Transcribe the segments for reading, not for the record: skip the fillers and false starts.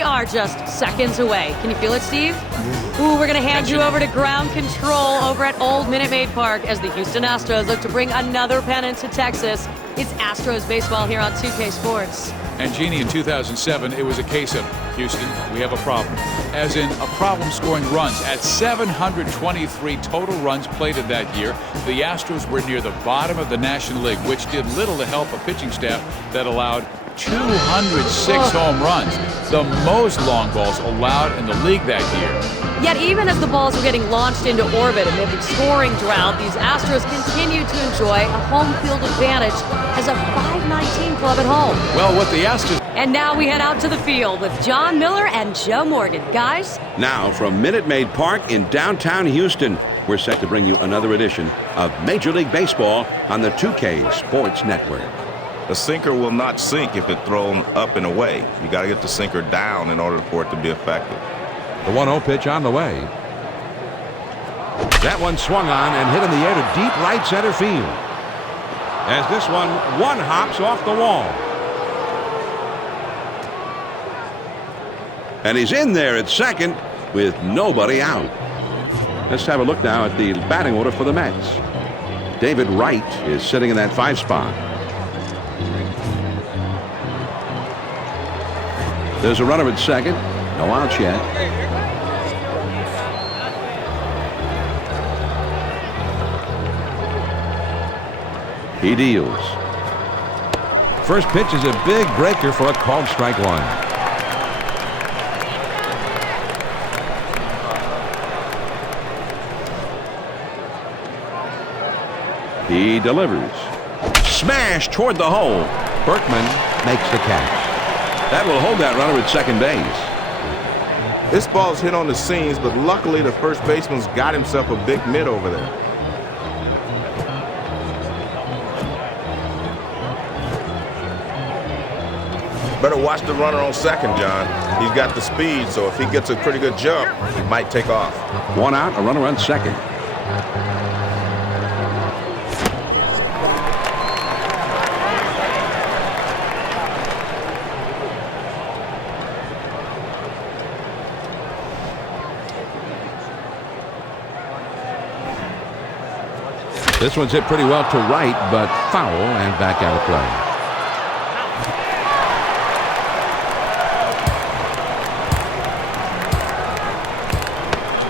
We are just seconds away. Can you feel it, Steve? Ooh, we're going to hand you over to ground control over at Old Minute Maid Park as the Houston Astros look to bring another pennant to Texas. It's Astros baseball here on 2K Sports. And Jeannie, in 2007, it was a case of, Houston, we have a problem. As in a problem scoring runs. At 723 total runs plated that year, the Astros were near the bottom of the National League, which did little to help a pitching staff that allowed 206 home runs, the most long balls allowed in the league that year. Yet even as the balls were getting launched into orbit amid the scoring drought, these Astros continue to enjoy a home field advantage as a 519 club at home. Well, what the Astros... And now we head out to the field with John Miller and Joe Morgan. Guys? Now from Minute Maid Park in downtown Houston, we're set to bring you another edition of Major League Baseball on the 2K Sports Network. The sinker will not sink if it's thrown up and away. You got to get the sinker down in order for it to be effective. The 1-0 pitch on the way. That one swung on and hit in the air to deep right center field. As this one hops off the wall. And he's in there at second with nobody out. Let's have a look now at the batting order for the Mets. David Wright is sitting in that 5 spot. There's a runner at second. No outs yet. He deals. First pitch is a big breaker for a called strike one. He delivers. Smash toward the hole. Berkman makes the catch. That will hold that runner at second base. This ball's hit on the seams, but luckily the first baseman's got himself a big mitt over there. Better watch the runner on second, John. He's got the speed, so if he gets a pretty good jump, he might take off. 1 out, a runner on second. This one's hit pretty well to right, but foul and back out of play.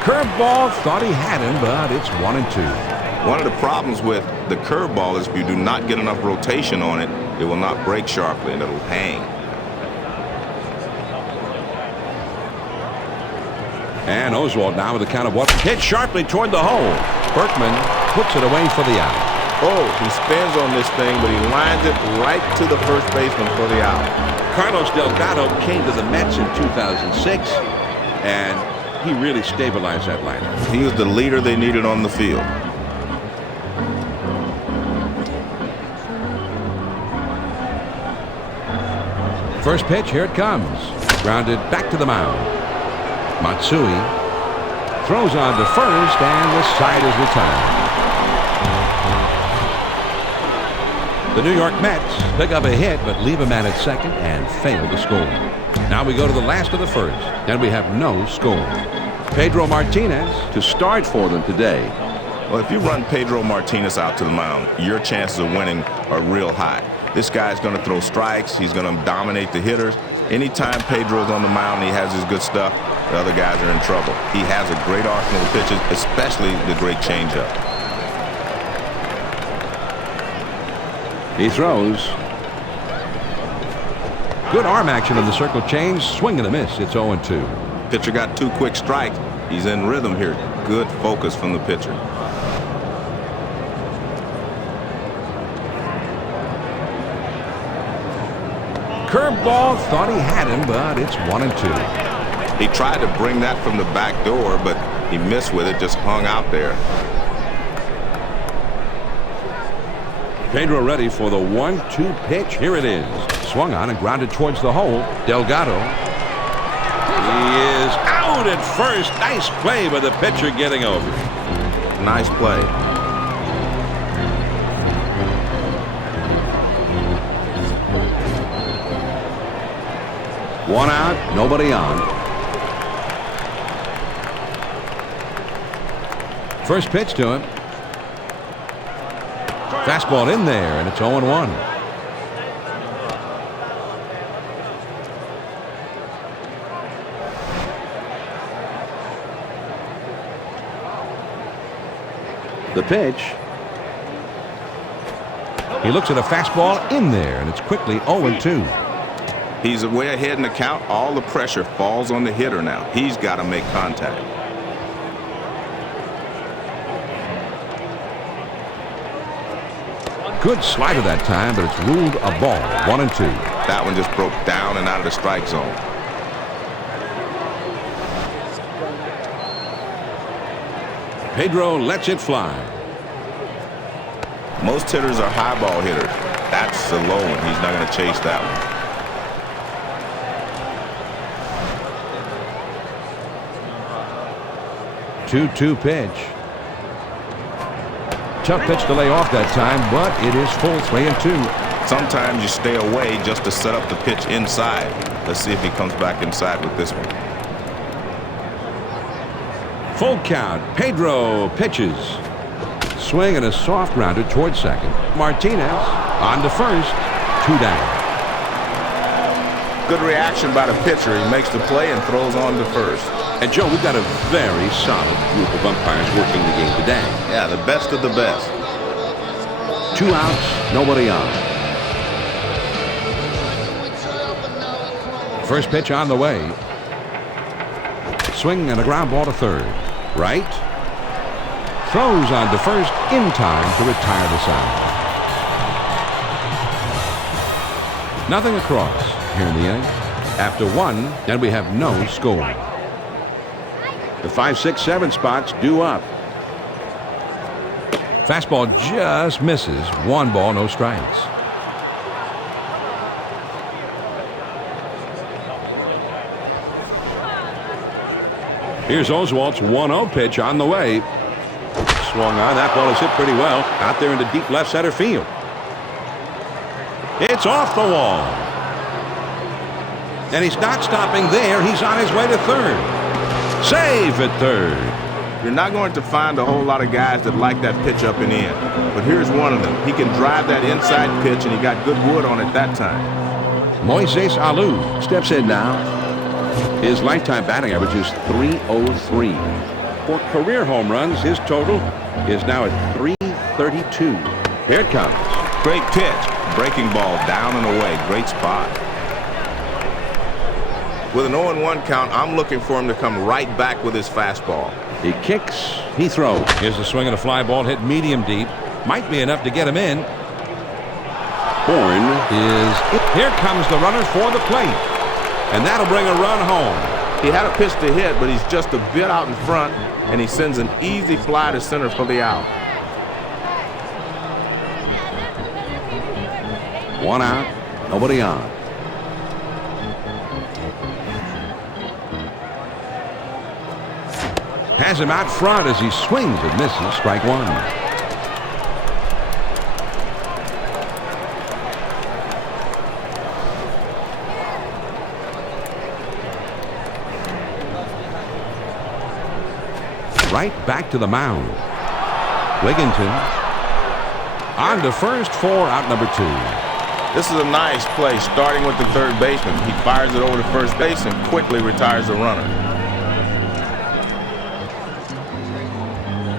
Curveball, thought he had him, but it's 1-2. One of the problems with the curveball is if you do not get enough rotation on it, it will not break sharply and it'll hang. And Oswald now with a count of 1. Hit sharply toward the hole. Berkman puts it away for the out. Oh, he spins on this thing, but he lines it right to the first baseman for the out. Carlos Delgado came to the Mets in 2006, and he really stabilized that lineup. He was the leader they needed on the field. First pitch, here it comes. Grounded back to the mound. Matsui throws on to first, and the side is retired. The New York Mets pick up a hit, but leave a man at second and fail to score. Now we go to the last of the first, and we have no score. Pedro Martinez to start for them today. Well, if you run Pedro Martinez out to the mound, your chances of winning are real high. This guy's going to throw strikes. He's going to dominate the hitters. Anytime Pedro's on the mound, he has his good stuff. The other guys are in trouble. He has a great arsenal of pitches, especially the great changeup. He throws. Good arm action in the circle change. Swing and a miss. It's 0-2. Pitcher got 2 quick strikes. He's in rhythm here. Good focus from the pitcher. Curveball, thought he had him, but it's 1-2. He tried to bring that from the back door, but he missed with it, just hung out there. Pedro ready for the 1-2 pitch. Here it is. Swung on and grounded towards the hole. Delgado. He is out at first. Nice play by the pitcher getting over. Nice play. One out, nobody on. First pitch to him. Fastball in there, and it's 0-1. The pitch. He looks at a fastball in there, and it's quickly 0-2. He's way ahead in the count. All the pressure falls on the hitter now. He's got to make contact. Good slider that time, but it's ruled a ball. 1-2. That one just broke down and out of the strike zone. Pedro lets it fly. Most hitters are high ball hitters. That's a low one. He's not going to chase that one. 2-2 pitch. Tough pitch to lay off that time, but it is full 3-2. Sometimes you stay away just to set up the pitch inside. Let's see if he comes back inside with this one. Full count. Pedro pitches. Swing and a soft grounder towards second. Martinez on to first. 2 down. Good reaction by the pitcher. He makes the play and throws on to first. And Joe, we've got a very solid group of umpires working the game today. Yeah, the best of the best. 2 outs, nobody on. First pitch on the way. Swing and a ground ball to third. Right. Throws on to first in time to retire the side. Nothing across here in the inning. After 1, and we have no score. The 5, 6, 7 spots due up. Fastball just misses. 1 ball, no strikes. Here's Oswalt's 1-0 pitch on the way. Swung on. That ball is hit pretty well out there into deep left center field. It's off the wall. And he's not stopping there. He's on his way to third. Save at third. You're not going to find a whole lot of guys that like that pitch up and in. But here's one of them. He can drive that inside pitch, and he got good wood on it that time. Moises Alou Steps in now. His lifetime batting average is .303. For career home runs, his total is now at .332. Here it comes. Great pitch. Breaking ball down and away. Great spot. With an 0-1 count, I'm looking for him to come right back with his fastball. He kicks, he throws. Here's a swing and a fly ball hit medium deep. Might be enough to get him in. Horn is it. Here comes the runner for the plate. And that'll bring a run home. He had a pitch to hit, but he's just a bit out in front, and he sends an easy fly to center for the out. 1 out, nobody on. Has him out front as he swings and misses. Strike 1. Right back to the mound. Wigginton on to first for out number 2. This is a nice play, starting with the third baseman. He fires it over to first base and quickly retires the runner.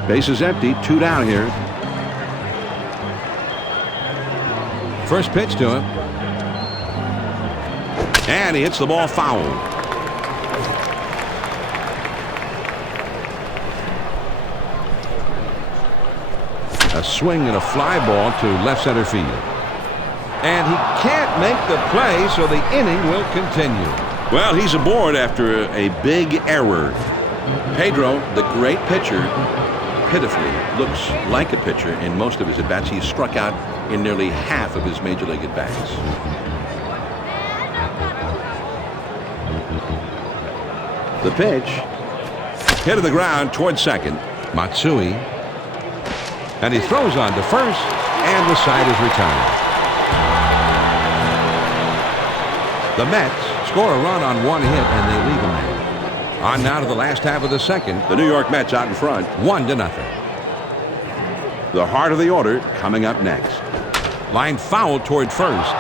Base is empty, 2 down here. First pitch to him. And he hits the ball foul. A swing and a fly ball to left center field. And he can't make the play, so the inning will continue. Well, he's aboard after a big error. Pedro, the great pitcher, pitifully looks like a pitcher in most of his at-bats. He's struck out in nearly half of his major league at-bats. The pitch. Hit to the ground towards second. Matsui. And he throws on to first, and the side is retired. The Mets score a run on one hit, and they leave a man. On now to the last half of the second. The New York Mets out in front. 1-0. The heart of the order coming up next. Line foul toward first.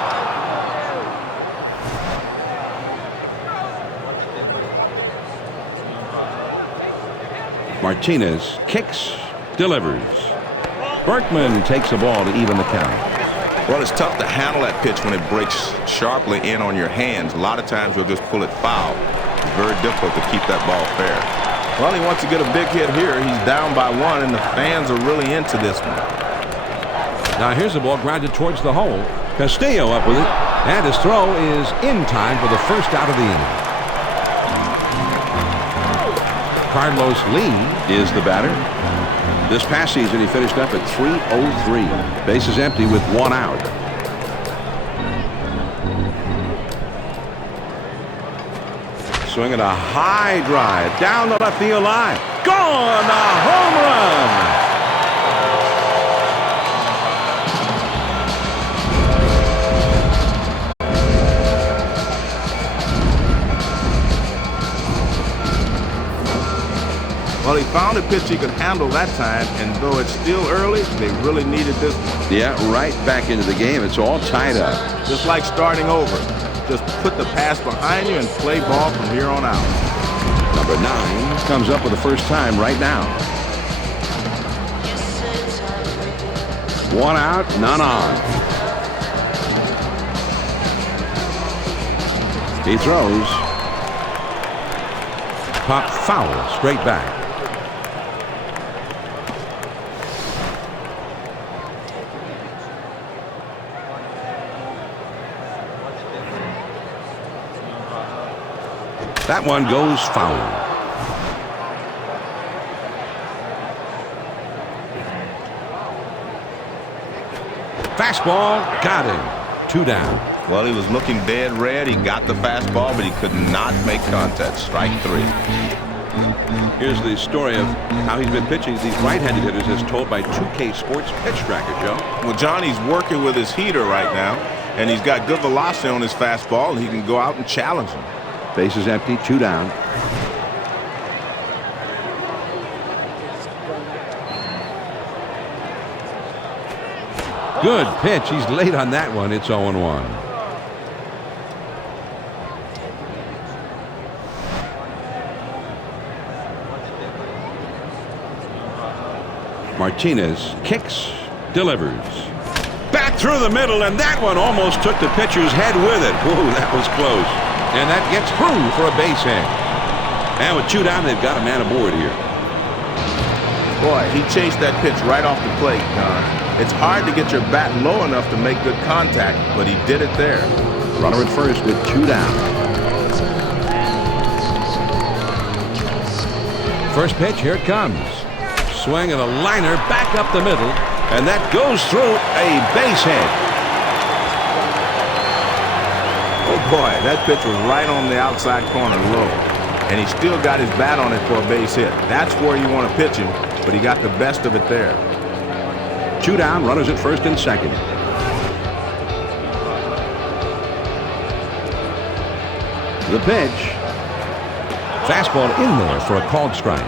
Martinez kicks, delivers. Berkman takes the ball to even the count. Well, it's tough to handle that pitch when it breaks sharply in on your hands. A lot of times you'll just pull it foul. It's very difficult to keep that ball fair. Well, he wants to get a big hit here. He's down by 1, and the fans are really into this one. Now here's the ball grounded towards the hole. Castillo up with it, and his throw is in time for the first out of the inning. Carlos Lee Is the batter. This past season, he finished up at .303. Bases empty with 1 out. Swinging a high drive down the left field line. Gone! A home run! Well, he found a pitch he could handle that time, and though it's still early, they really needed this one. Yeah, right back into the game. It's all tied up. Just like starting over. Just put the pass behind you and play ball from here on out. Number 9 comes up for the first time right now. 1 out, none on. He throws. pop foul straight back. That one goes foul. Fastball, got him. 2 down. Well, he was looking dead red. He got the fastball, but he could not make contact. Strike 3. Here's the story of how he's been pitching these right-handed hitters as told by 2K Sports Pitch Tracker, Joe. Well, Johnny's working with his heater right now, and he's got good velocity on his fastball, and he can go out and challenge him. Bases empty, 2 down. Good pitch. He's late on that one. It's 0-1. Martinez kicks, delivers. Back through the middle, and that one almost took the pitcher's head with it. Whoa, that was close. And that gets through for a base hit. And with 2 down, they've got a man aboard here. Boy, he chased that pitch right off the plate, Don. It's hard to get your bat low enough to make good contact, but he did it there. Runner at first with 2 down. First pitch, here it comes. Swing and a liner back up the middle, and that goes through a base hit. Oh boy, that pitch was right on the outside corner low, and he still got his bat on it for a base hit. That's where you want to pitch him, but he got the best of it there. 2 down, runners at first and second. The pitch. Fastball in there for a called strike.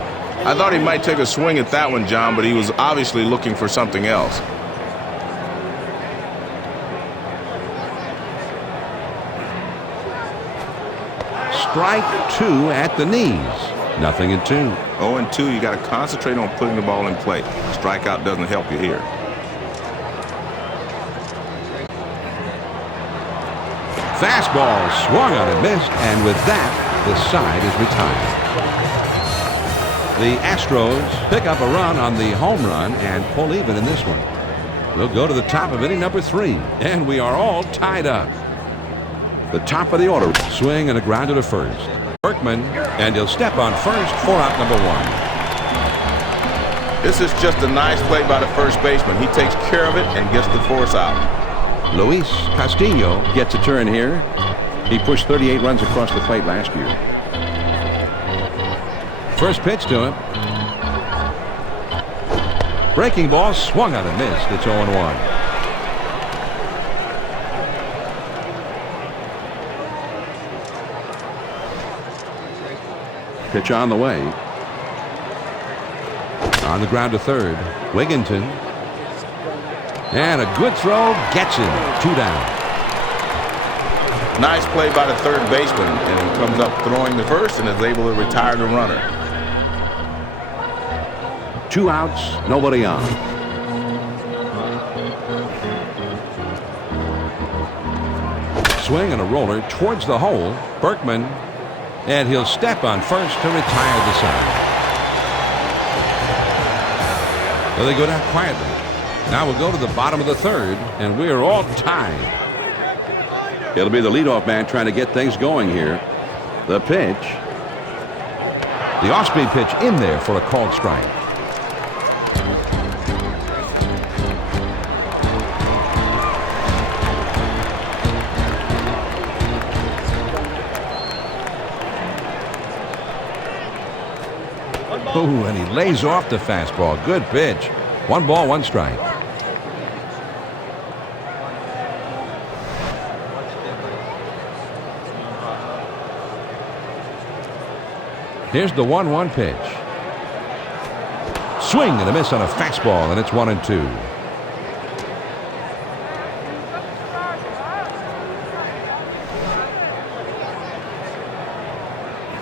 I thought he might take a swing at that one, John, but he was obviously looking for something else. Strike 2 at the knees. 0-2. 0-2, you got to concentrate on putting the ball in play. Strikeout doesn't help you here. Fastball swung on and missed, and with that, the side is retired. The Astros pick up a run on the home run and pull even in this one. We'll go to the top of inning number 3, and we are all tied up. The top of the order. Swing and a grounder to first. Berkman, and he'll step on first for out number 1. This is just a nice play by the first baseman. He takes care of it and gets the force out. Luis Castillo Gets a turn here. He pushed 38 runs across the plate last year. first pitch to him. Breaking ball swung on and missed. It's 0-1. Pitch on the way. On the ground to third. Wigginton. And a good throw. Gets him. 2 down. Nice play by the third baseman, and he comes up throwing the first and is able to retire the runner. 2 outs, nobody on. Swing and a roller towards the hole. Berkman, and he'll step on first to retire the side. Well, they go down quietly. Now we'll go to the bottom of the third, and we are all tied. It'll be the leadoff man trying to get things going here. The pitch. The off-speed pitch in there for a called strike. Oh, and he lays off the fastball. Good pitch. 1 ball, 1 strike. Here's the 1-1 pitch. Swing and a miss on a fastball, and it's 1-2.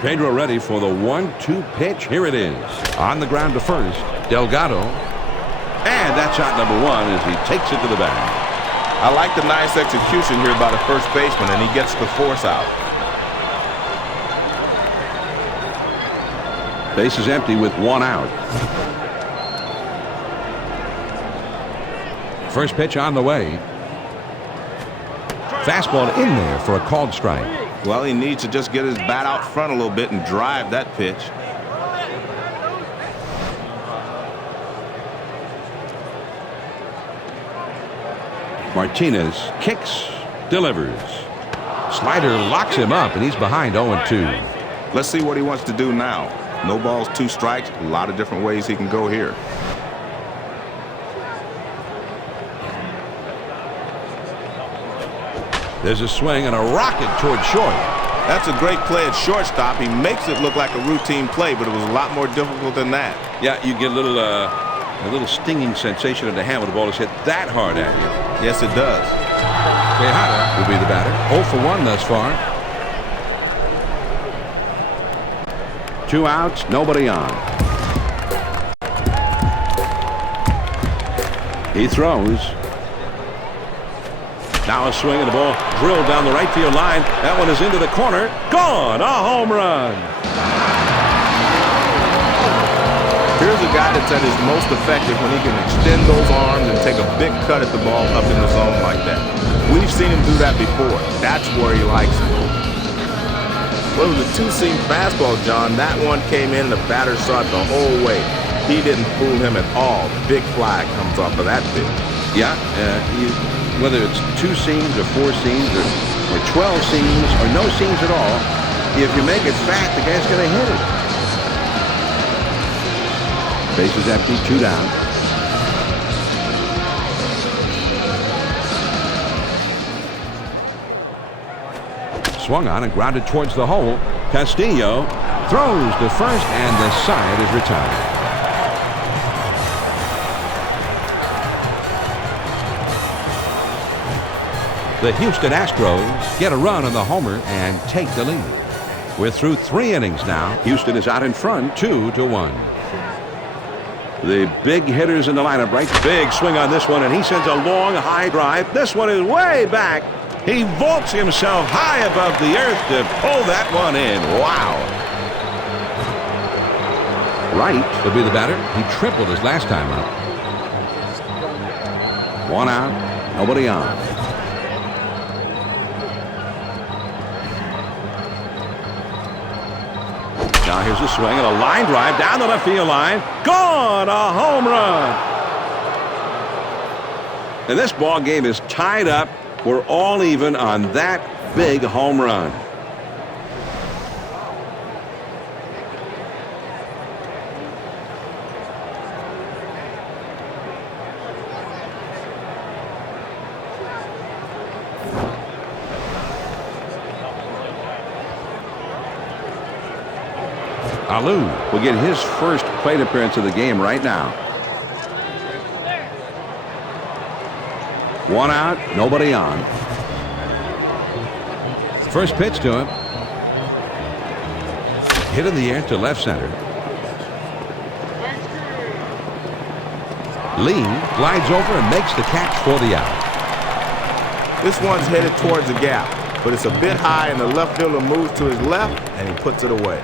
Pedro ready for the 1-2 pitch. Here it is. On the ground to first. Delgado. And that's shot number 1 as he takes it to the bag. I like the nice execution here by the first baseman, and he gets the force out. Base is empty with 1 out. First pitch on the way. Fastball in there for a called strike. Well, he needs to just get his bat out front a little bit and drive that pitch. Martinez kicks, delivers. Slider locks him up, and he's behind 0-2. Let's see what he wants to do now. No balls, 2 strikes. A lot of different ways he can go here. There's a swing and a rocket toward short. That's a great play at shortstop. He makes it look like a routine play, but it was a lot more difficult than that. Yeah, you get a little stinging sensation in the hand when the ball is hit that hard at you. Yes, it does. Tejada will be the batter. 0 for 1 thus far. 2 outs, nobody on. He throws. Now a swing and the ball drilled down the right field line. That one is into the corner. Gone! A home run! Here's a guy that's at his most effective when he can extend those arms and take a big cut at the ball up in the zone like that. We've seen him do that before. That's where he likes it. Well, it was a 2-seam fastball, John. That one came in. The batter saw it the whole way. He didn't fool him at all. Big fly comes off of that pitch. Yeah, whether it's 2 seams or 4 seams or 12 seams or no seams at all, if you make it fat, the guy's going to hit it. Base is empty, 2 down. Swung on and grounded towards the hole. Castillo throws to first, and the side is retired. The Houston Astros get a run on the homer and take the lead. We're through 3 innings now. Houston is out in front, 2-1. The big hitters in the lineup, right? Big swing on this one, and he sends a long, high drive. This one is way back. He vaults himself high above the earth to pull that one in. Wow. Wright will be the batter. He tripled his last time up. 1 out, nobody on. Now here's a swing and a line drive down the left field line. Gone! A home run! And this ball game is tied up. We're all even on that big home run. Alou will get his first plate appearance of the game right now. 1 out, nobody on. First pitch to him. Hit in the air to left center. Lee glides over and makes the catch for the out. This one's headed towards the gap, but it's a bit high, and the left fielder moves to his left, and he puts it away.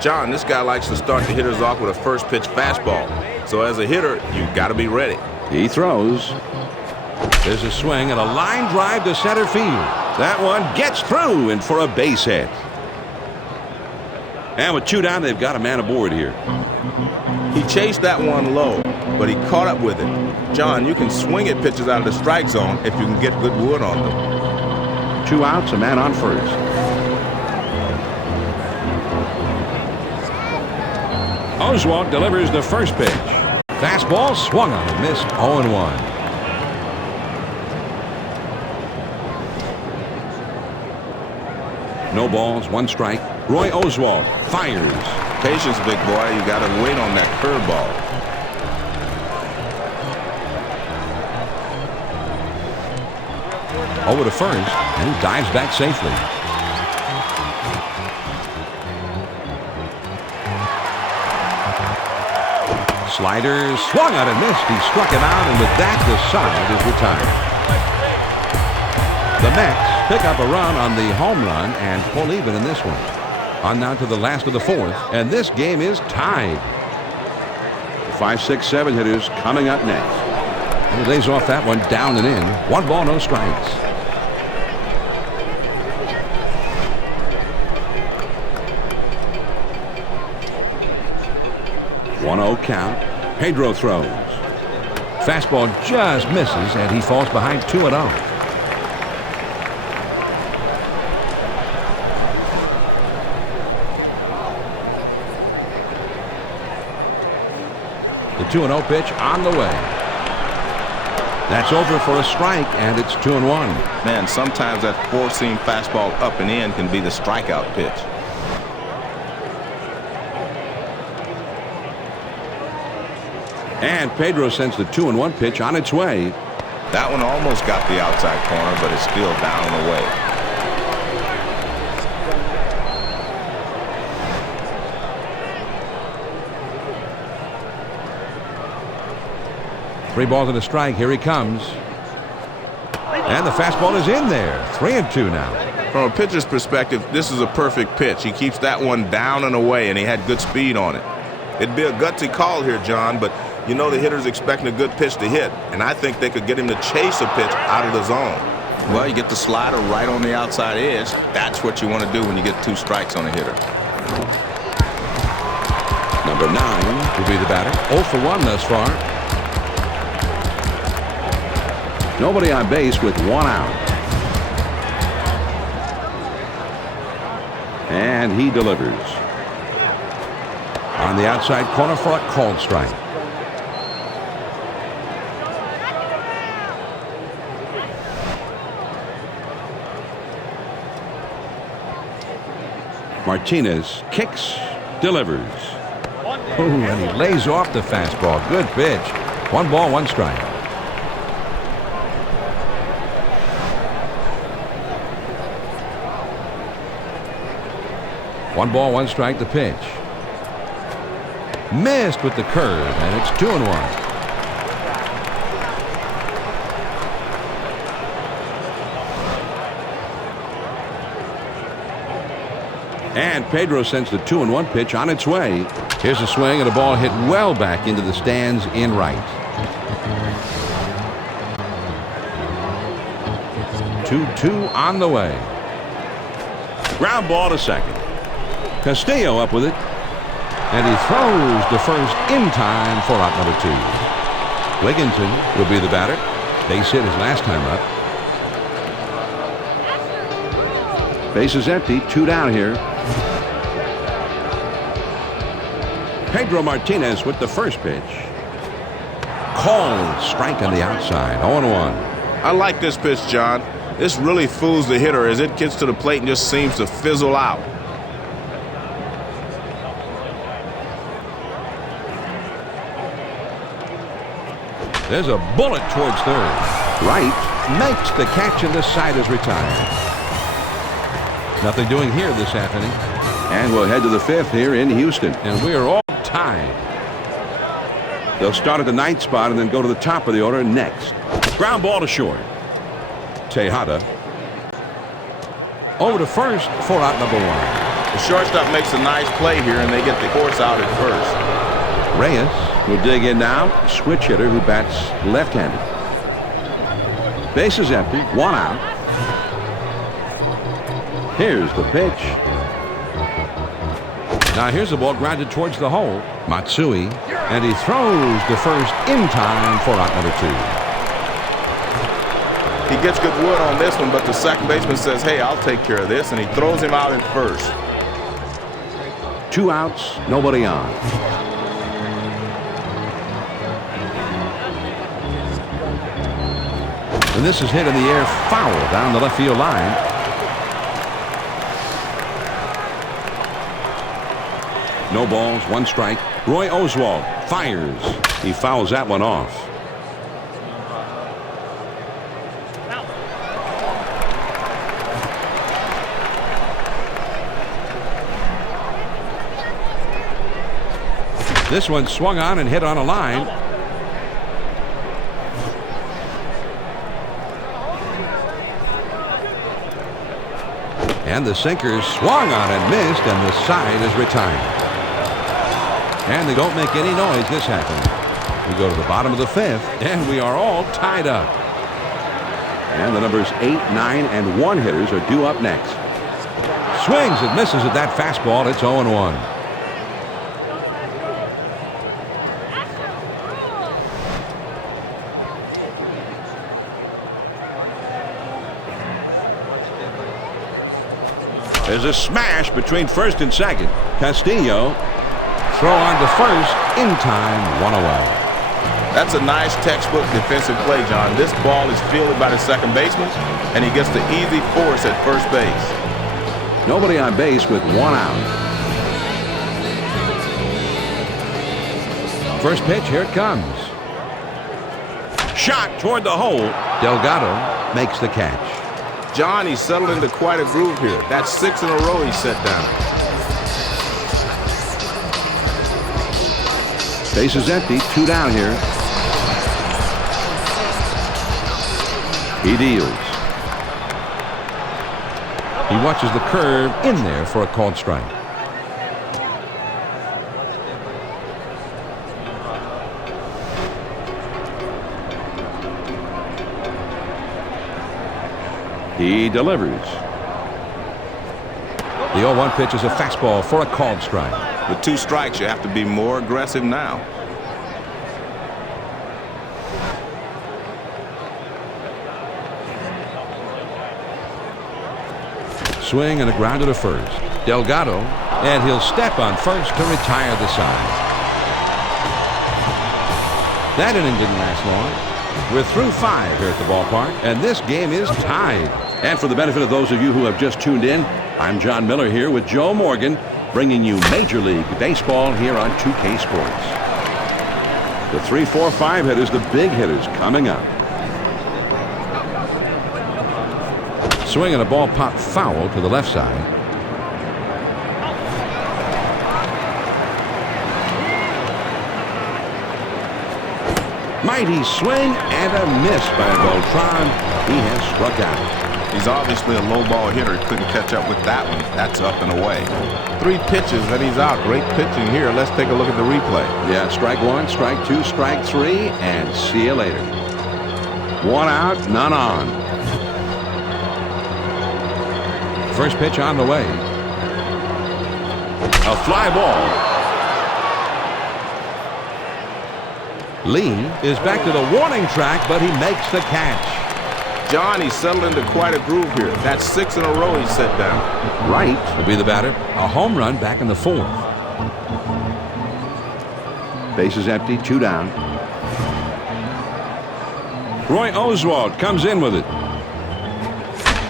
John, this guy likes to start the hitters off with a first pitch fastball. So as a hitter, you've got to be ready. He throws. There's a swing and a line drive to center field. That one gets through and for a base hit. And with 2 down, they've got a man aboard here. He chased that one low, but he caught up with it. John, you can swing at pitches out of the strike zone if you can get good wood on them. 2 outs, a man on first. Oswalt delivers the first pitch. Fastball swung on and missed. 0-1. No balls, 1 strike. Roy Oswalt fires. Patience, big boy. You got to wait on that curveball. Over to first, and he dives back safely. Slider swung out and missed. He struck him out, and with that, the side is retired. The Mets pick up a run on the home run and pull even in this one. On now to the last of the 4th, and this game is tied. 5, 6, 7 hitters coming up next. And he lays off that one down and in. 1 ball, no strikes. One-0 count. Pedro throws. Fastball just misses, and he falls behind 2-0. The 2-0 pitch on the way. That's over for a strike, and it's 2-1. Man, sometimes that 4-seam fastball up and in can be the strikeout pitch. And Pedro sends the 2-1 pitch on its way. That one almost got the outside corner, but it's still down and away. Three balls and a strike. Here he comes. And the fastball is in there. 3-2 now. From a pitcher's perspective, this is a perfect pitch. He keeps that one down and away, and he had good speed on it. It'd be a gutsy call here, John, but you know the hitter's expecting a good pitch to hit, and I think they could get him to chase a pitch out of the zone. Well, you get the slider right on the outside edge. That's what you want to do when you get 2 strikes on a hitter. Number 9 will be the batter. 0 for 1 thus far. Nobody on base with 1 out. And he delivers. On the outside corner for a called strike. Martinez kicks, delivers. Ooh, and he lays off the fastball. Good pitch. 1 ball, 1 strike. One ball, 1 strike, the pitch. Missed with the curve, and it's 2-1. And Pedro sends the 2-1 pitch on its way. Here's a swing, and a ball hit well back into the stands in right. 2-2 on the way. Ground ball to second. Castillo up with it. And he throws the first in time for out number 2. Wigginton will be the batter. Base hit his last time up. Base is empty. 2 down here. Pedro Martinez with the first pitch. Called strike on the outside. 0-1. I like this pitch, John. This really fools the hitter as it gets to the plate and just seems to fizzle out. There's a bullet towards third. Right makes the catch, and the side is retired. Nothing doing here this half inning. And we'll head to the fifth here in Houston. And we are all tied. They'll start at the ninth spot and then go to the top of the order next. Ground ball to short. Tejada over to first for out number one. The shortstop makes a nice play here, and they get the horse out at first. Reyes will dig in now. Switch hitter who bats left-handed. Base is empty. One out. Here's the pitch. Now here's the ball grounded towards the hole. Matsui, and he throws to first in time for out number two. He gets good wood on this one, but the second baseman says, hey, I'll take care of this, and he throws him out at first. 2 outs, nobody on. And this is hit in the air foul down the left field line. No balls, 1 strike. Roy Oswalt fires. He fouls that one off. This one swung on and hit on a line. And the sinker swung on and missed, and the side is retired. And they don't make any noise this happened. We go to the bottom of the fifth, and we are all tied up. And the numbers 8, 9, and 1 hitters are due up next. Swings and misses at that fastball. It's 0-1. There's a smash between first and second. Castillo throw on to first in time, 1 away. That's a nice textbook defensive play, John. This ball is fielded by the second baseman, and he gets the easy force at first base. Nobody on base with 1 out. First pitch, here it comes. Shot toward the hole. Delgado makes the catch. John, he's settled into quite a groove here. That's 6 in a row he's set down. Base is empty. 2 down here. He deals. He watches the curve in there for a called strike. He delivers. The 0-1 pitch is a fastball for a called strike. With 2 strikes, you have to be more aggressive now. Swing and a grounder to first. Delgado, and he'll step on first to retire the side. That inning didn't last long. We're through 5 here at the ballpark, and this game is tied. And for the benefit of those of you who have just tuned in, I'm John Miller here with Joe Morgan, bringing you Major League Baseball here on 2K Sports. The 3, 4, 5 hitters, the big hitters, coming up. Swing and a ball popped foul to the left side. Mighty swing and a miss by Beltran. He has struck out. He's obviously a low ball hitter. He couldn't catch up with that one. That's up and away. 3 pitches and he's out. Great pitching here. Let's take a look at the replay. Yeah, strike 1, strike 2, strike 3, and see you later. 1 out, none on. First pitch on the way. A fly ball. Lee is back to the warning track, but he makes the catch. John, he's settled into quite a groove here. That's 6 in a row he's set down. Right will be the batter. A home run back in the 4th. Base is empty, 2 down. Roy Oswalt comes in with it.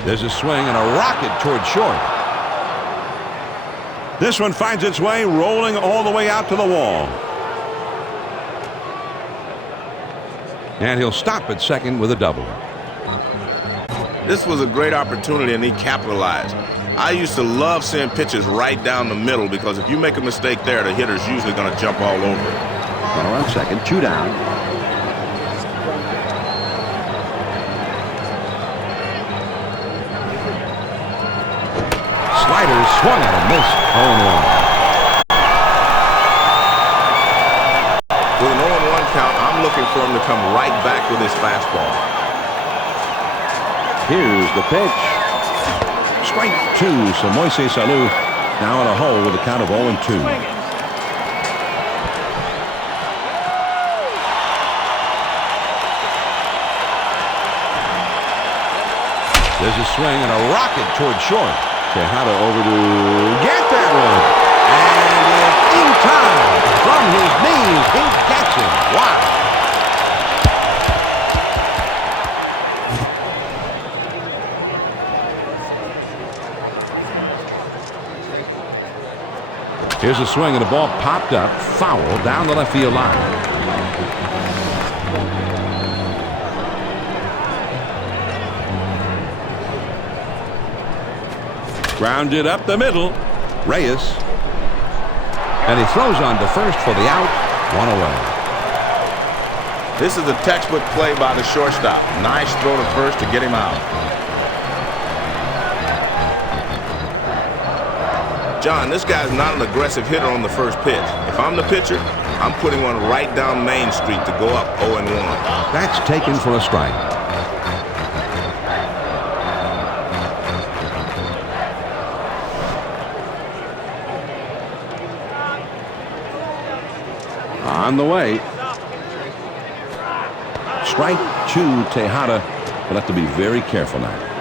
There's a swing and a rocket toward short. This one finds its way rolling all the way out to the wall. And he'll stop at second with a double. This was a great opportunity, and he capitalized. I used to love seeing pitches right down the middle because if you make a mistake there, the hitter's usually going to jump all over it. Runner on second, 2 down. Slider swung at and missed. 0-1. With an 0-1 count, I'm looking for him to come right back with his fastball. Here's the pitch. Strike 2. So Moises Alou now in a hole with a count of 0-2. There's a swing and a rocket toward short. Tejada over to get that one. And it's in time. From his knees, he gets it. Wow. Here's a swing and the ball popped up. Foul down the left field line. Grounded up the middle. Reyes. And he throws on to first for the out. 1 away. This is a textbook play by the shortstop. Nice throw to first to get him out. John, this guy's not an aggressive hitter on the first pitch. If I'm the pitcher, I'm putting one right down Main Street to go up 0-1. That's taken for a strike. On the way. Strike 2. Tejada will have to be very careful now.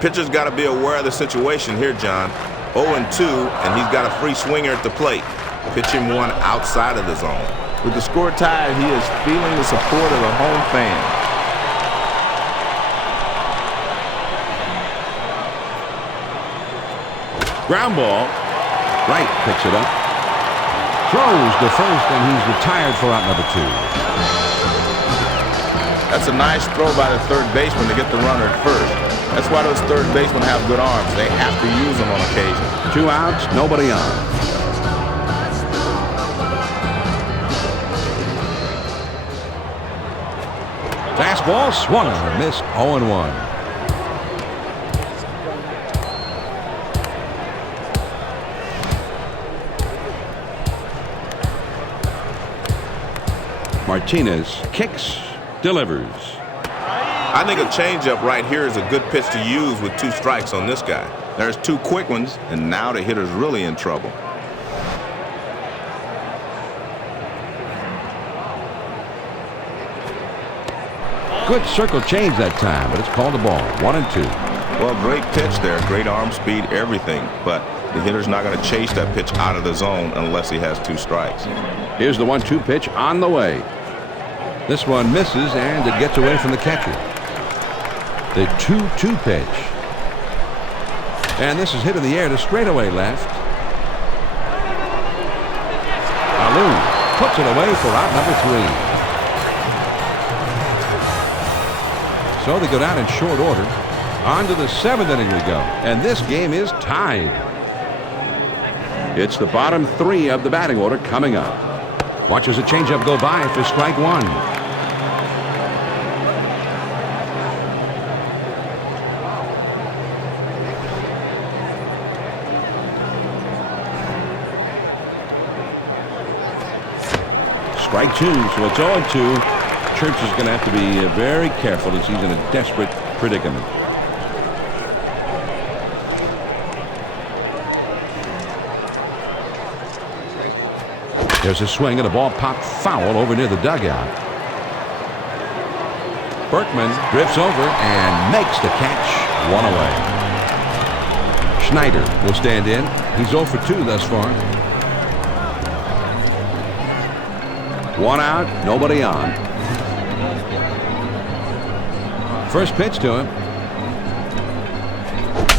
Pitcher's got to be aware of the situation here, John. 0-2, and he's got a free swinger at the plate. Pitch him one outside of the zone. With the score tied, he is feeling the support of the home fans. Ground ball. Wright picks it up. Throws to first, and he's retired for out number 2. That's a nice throw by the third baseman to get the runner at first. That's why those third basemen have good arms. They have to use them on occasion. 2 outs, nobody on. Fastball swung and missed. 0-1. Martinez kicks, delivers. I think a changeup right here is a good pitch to use with 2 strikes on this guy. There's 2 quick ones, and now the hitter's really in trouble. Good circle change that time, but it's called a ball. 1-2. Well, great pitch there. Great arm speed, everything. But the hitter's not going to chase that pitch out of the zone unless he has 2 strikes. Here's the 1-2 pitch on the way. This one misses, and it gets away from the catcher. The 2-2 pitch. And this is hit in the air to straightaway left. Alou puts it away for out number 3. So they go down in short order. On to the 7th inning we go. And this game is tied. It's the bottom 3 of the batting order coming up. Watches a changeup go by for strike 1. Strike 2, so it's 0-2. Church is going to have to be very careful as he's in a desperate predicament. There's a swing and a ball popped foul over near the dugout. Berkman drifts over and makes the catch. 1 away. Schneider will stand in. He's 0 for 2 thus far. 1 out, nobody on. First pitch to him.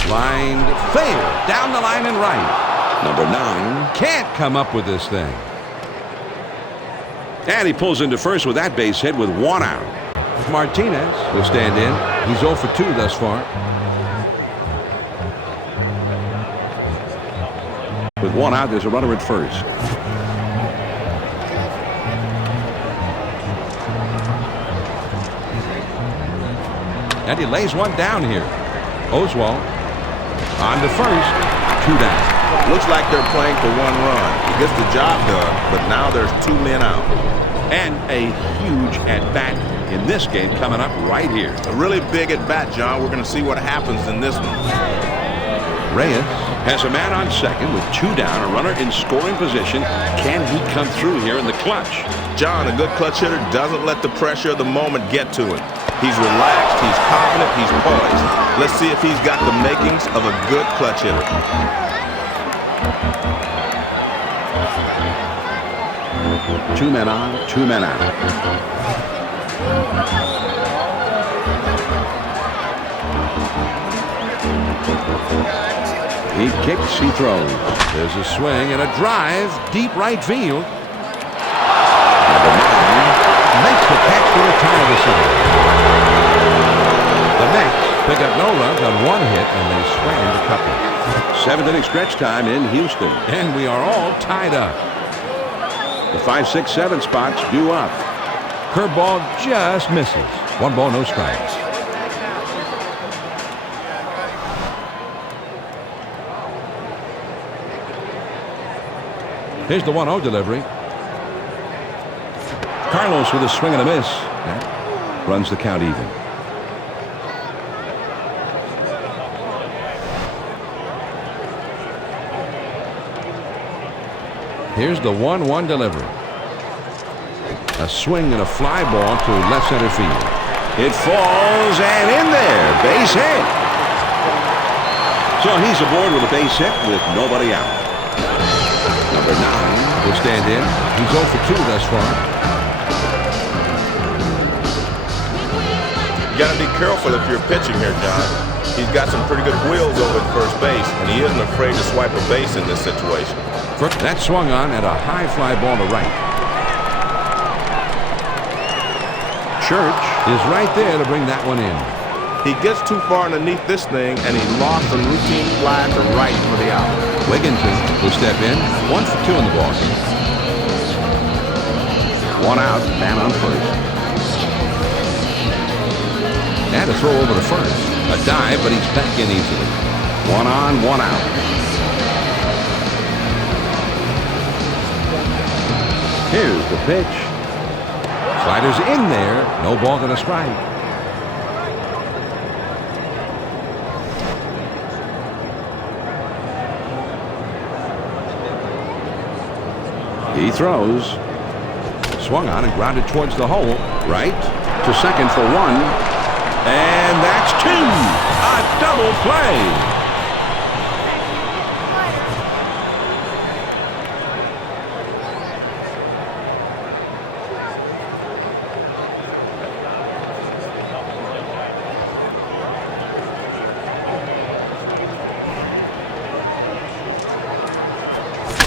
Lined fair down the line and right. Number 9 can't come up with this thing. And he pulls into first with that base hit with 1 out. Martinez will stand in. He's 0 for 2 thus far. With 1 out, there's a runner at first. And he lays one down here. Oswald on to first. 2 down. Looks like they're playing for 1 run. He gets the job done, but now there's 2 men out. And a huge at-bat in this game coming up right here. A really big at-bat, John. We're going to see what happens in this one. Reyes has a man on second with 2 down, a runner in scoring position. Can he come through here in the clutch? John, a good clutch hitter doesn't let the pressure of the moment get to him. He's relaxed, he's confident, he's poised. Let's see if he's got the makings of a good clutch hitter. Two men on, 2 men out. He kicks, he throws. There's a swing and a drive, deep right field. Number 9 makes the catch to retire the side. The Mets pick up no runs on 1 hit, and they strand a couple. 7th inning stretch time in Houston. And we are all tied up. The 5, 6, 7 spots due up. Curveball just misses. 1 ball, no strikes. Here's the 1-0 delivery. Carlos with a swing and a miss. That runs the count even. Here's the 1-1 delivery. A swing and a fly ball to left center field. It falls and in there. Base hit. So he's aboard with a base hit with nobody out. Number 9 will stand in. He's 0 for 2 thus far. You got to be careful if you're pitching here, John. He's got some pretty good wheels over at first base, and he isn't afraid to swipe a base in this situation. That swung on at a high fly ball to right. Church is right there to bring that one in. He gets too far underneath this thing, and he lost a routine fly to right for the out. Wigginton will step in. 1 for 2 in the ball. 1 out, man on first. And a throw over to first. A dive, but he's back in easily. 1 on, 1 out. Here's the pitch. Slider's in there. No ball and a strike. He throws. Swung on and grounded towards the hole. Right to second for 1. And that's 2. A double play.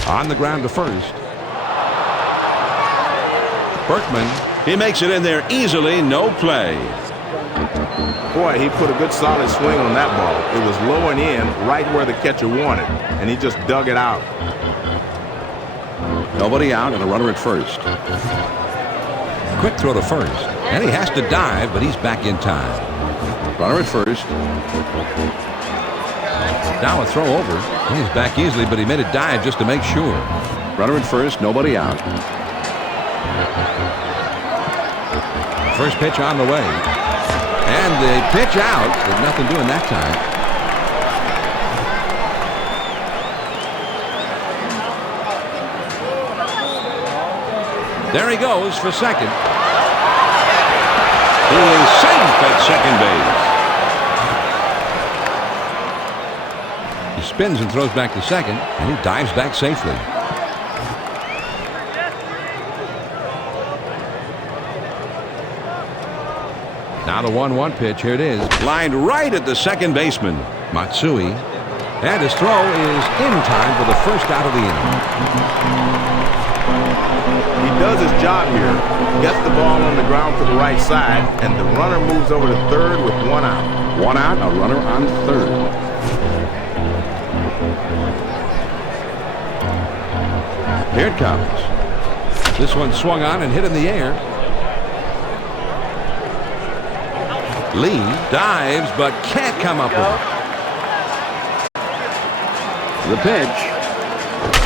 On the ground to first. Berkman, he makes it in there easily, no play. Boy, he put a good solid swing on that ball. It was low and in, right where the catcher wanted, and he just dug it out. Nobody out and a runner at first. Quick throw to first, and he has to dive, but he's back in time. Runner at first. Now a throw over. He's back easily, but he made a dive just to make sure. Runner at first, nobody out. First pitch on the way. And the pitch out, but nothing doing that time. There he goes for second. He is safe at second base. He spins and throws back to second, and he dives back safely. Now the 1-1 pitch. Here it is. Lined right at the second baseman. Matsui And his throw is in time for the first out of the inning. He does his job here. Gets the ball on the ground to the right side, and the runner moves over to third with 1 out. 1 out, a runner on third. Here it comes. This one swung on and hit in the air. Lee dives but can't come up with it. The pitch.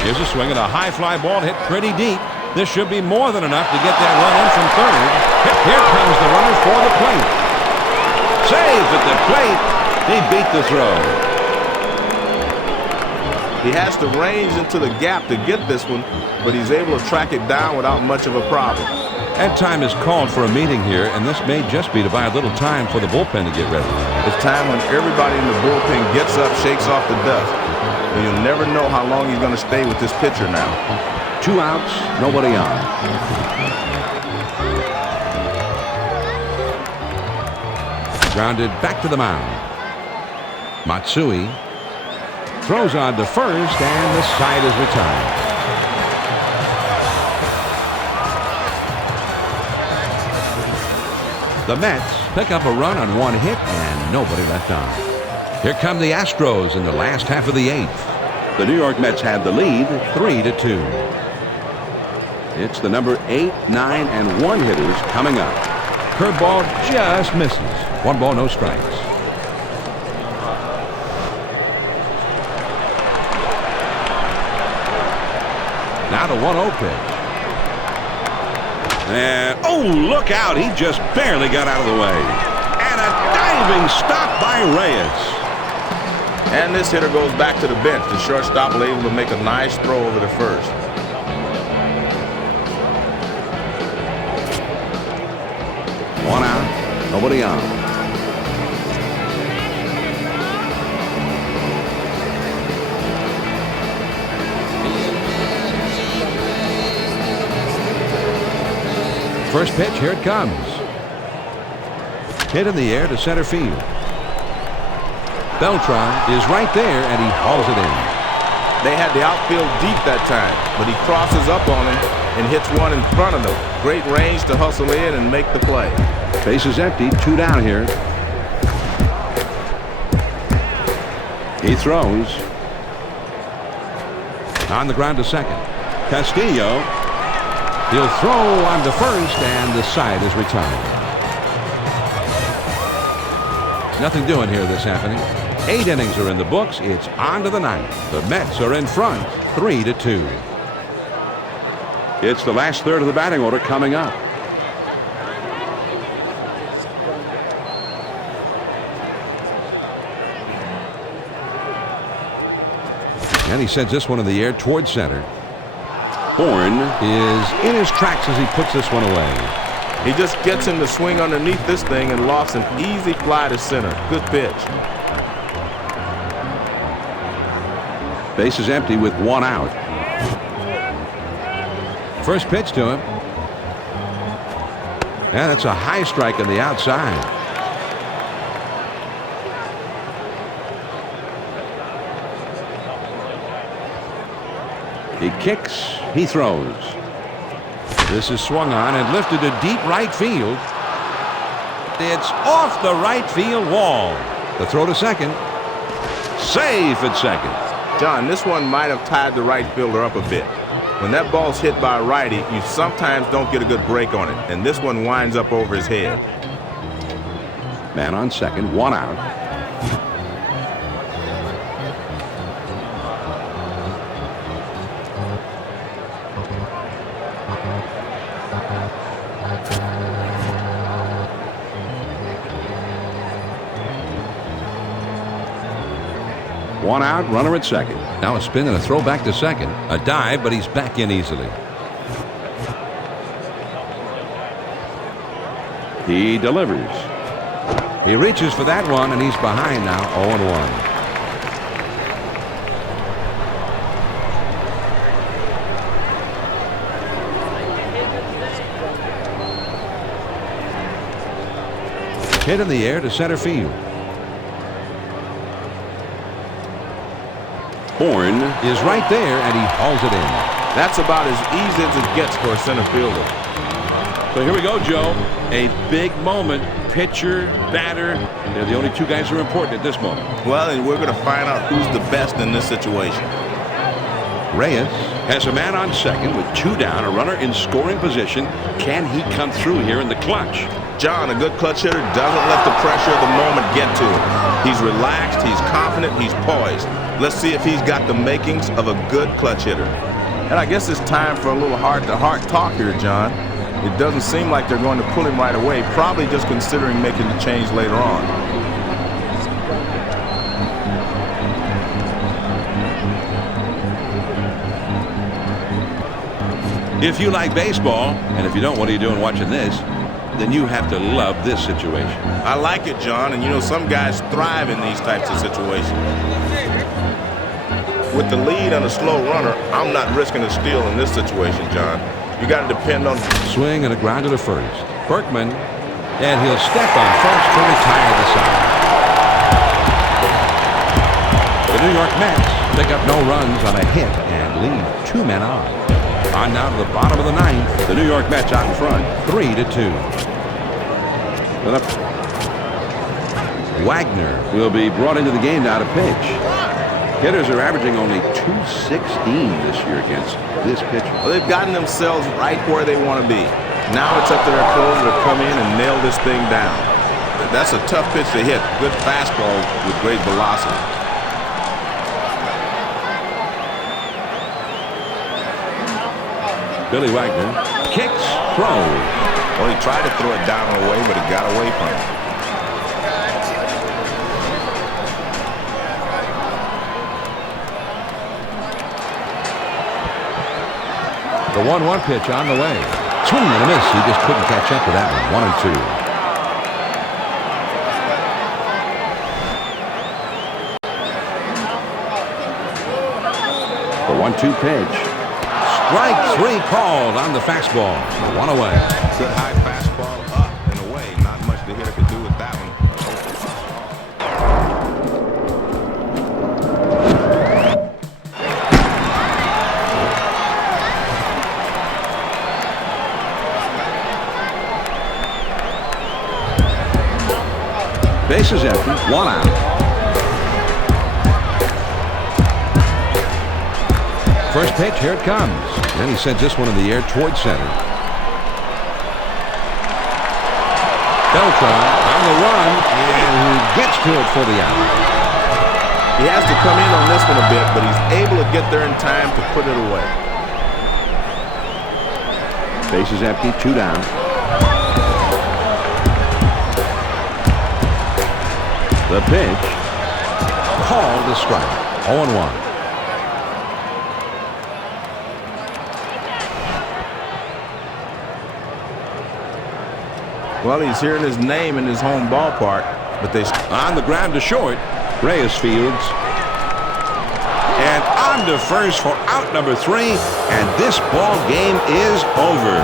Here's a swing and a high fly ball hit pretty deep. This should be more than enough to get that run in from third. Here comes the runner for the plate. Save at the plate. He beat the throw. He has to range into the gap to get this one, but he's able to track it down without much of a problem. And time is called for a meeting here, and this may just be to buy a little time for the bullpen to get ready. It's time when everybody in the bullpen gets up, shakes off the dust. And you'll never know how long he's going to stay with this pitcher now. 2 outs, nobody on. Grounded back to the mound. Matsui throws on to first, and the side is retired. The Mets pick up a run on 1 hit and nobody left on. Here come the Astros in the last half of the 8th. The New York Mets had the lead 3-2. It's the number 8, 9, and 1 hitters coming up. Curveball just misses. 1 ball, no strikes. Now the 1-0 pitch. And, oh, look out. He just barely got out of the way. And a diving stop by Reyes. And this hitter goes back to the bench. The shortstop was able to make a nice throw over to first. One out, nobody on. First pitch, here it comes. Hit in the air to center field. Beltran is right there, and he hauls it in. They had the outfield deep that time, but he crosses up on him and hits one in front of them. Great range to hustle in and make the play. Base is empty, 2 down here. He throws. On the ground to second. Castillo. He'll throw on to first, and the side is retired. Nothing doing here this happening. 8 innings are in the books. It's on to the 9th. The Mets are in front, 3-2. It's the last third of the batting order coming up. And he sends this one in the air towards center. Bourne is in his tracks as he puts this one away. He just gets him to swing underneath this thing and lost an easy fly to center. Good pitch. Base is empty with 1 out. First pitch to him. And that's a high strike on the outside. He kicks, he throws. This is swung on and lifted to deep right field. It's off the right field wall. The throw to second. Safe at second. John, this one might have tied the right fielder up a bit. When that ball's hit by a righty, you sometimes don't get a good break on it, and this one winds up over his head. Man on second, 1 out. One out, runner at second. Now a spin and a throw back to second. A dive, but he's back in easily. He delivers. He reaches for that one, and he's behind now, 0-1. Hit in the air to center field. Horn is right there, and he hauls it in. That's about as easy as it gets for a center fielder. So here we go, Joe. A big moment. Pitcher, batter, they're the only two guys who are important at this moment. Well, and we're going to find out who's the best in this situation. Reyes has a man on second with 2 down, a runner in scoring position. Can he come through here in the clutch? John, a good clutch hitter, doesn't let the pressure of the moment get to him. He's relaxed, he's confident, he's poised. Let's see if he's got the makings of a good clutch hitter. And I guess it's time for a little heart-to-heart talk here, John. It doesn't seem like they're going to pull him right away, probably just considering making the change later on. If you like baseball, and if you don't, what are you doing watching this? Then you have to love this situation. I like it, John, and you know some guys thrive in these types of situations. With the lead and a slow runner, I'm not risking a steal in this situation, John. You got to depend on... Swing and a grounder to first. Berkman, and he'll step on first to retire the side. The New York Mets pick up no runs on a hit and leave 2 men on. On now to the bottom of the 9th. The New York Mets out in front, 3-2. Wagner will be brought into the game now to pitch. Hitters are averaging only .216 this year against this pitcher. Well, they've gotten themselves right where they want to be. Now it's up to their closer to come in and nail this thing down. That's a tough pitch to hit. Good fastball with great velocity. Billy Wagner kicks, throws. Well, he tried to throw it down and away, but it got away from him. The 1-1 pitch on the way. Swing and a miss. He just couldn't catch up to that one. 1-2. The 1-2 pitch. Strike 3 called on the fastball. 1 away. Good high fastball up and away. Not much the hitter could do with that one. Bases empty, 1 out. First pitch, here it comes. And he sends this one in the air towards center. Beltran on the run, and he gets to it for the out. He has to come in on this one a bit, but he's able to get there in time to put it away. Bases empty, 2 down. The pitch, called a strike. 0-1. Well, he's hearing his name in his home ballpark, but they... On the ground to short, Reyes fields. And on to first for out number 3, and this ball game is over.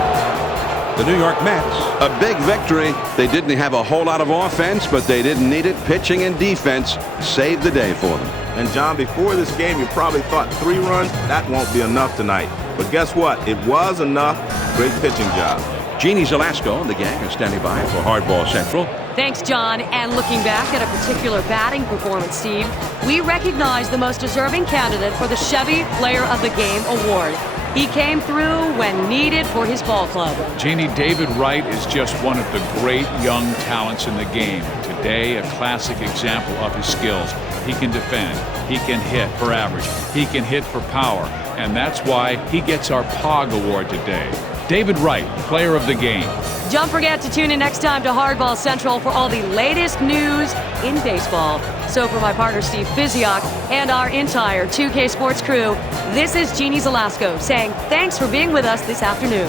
The New York Mets, a big victory. They didn't have a whole lot of offense, but they didn't need it. Pitching and defense saved the day for them. And John, before this game, you probably thought 3 runs, that won't be enough tonight. But guess what? It was enough. Great pitching job. Jeannie Zelasco and the gang are standing by for Hardball Central. Thanks, John. And looking back at a particular batting performance, Steve, we recognize the most deserving candidate for the Chevy Player of the Game award. He came through when needed for his ball club. Jeannie, David Wright is just one of the great young talents in the game. Today, a classic example of his skills. He can defend, he can hit for average, he can hit for power, and that's why he gets our POG award today. David Wright, Player of the Game. Don't forget to tune in next time to Hardball Central for all the latest news in baseball. So for my partner Steve Fiziak and our entire 2K Sports crew, this is Jeannie Zelasco saying thanks for being with us this afternoon.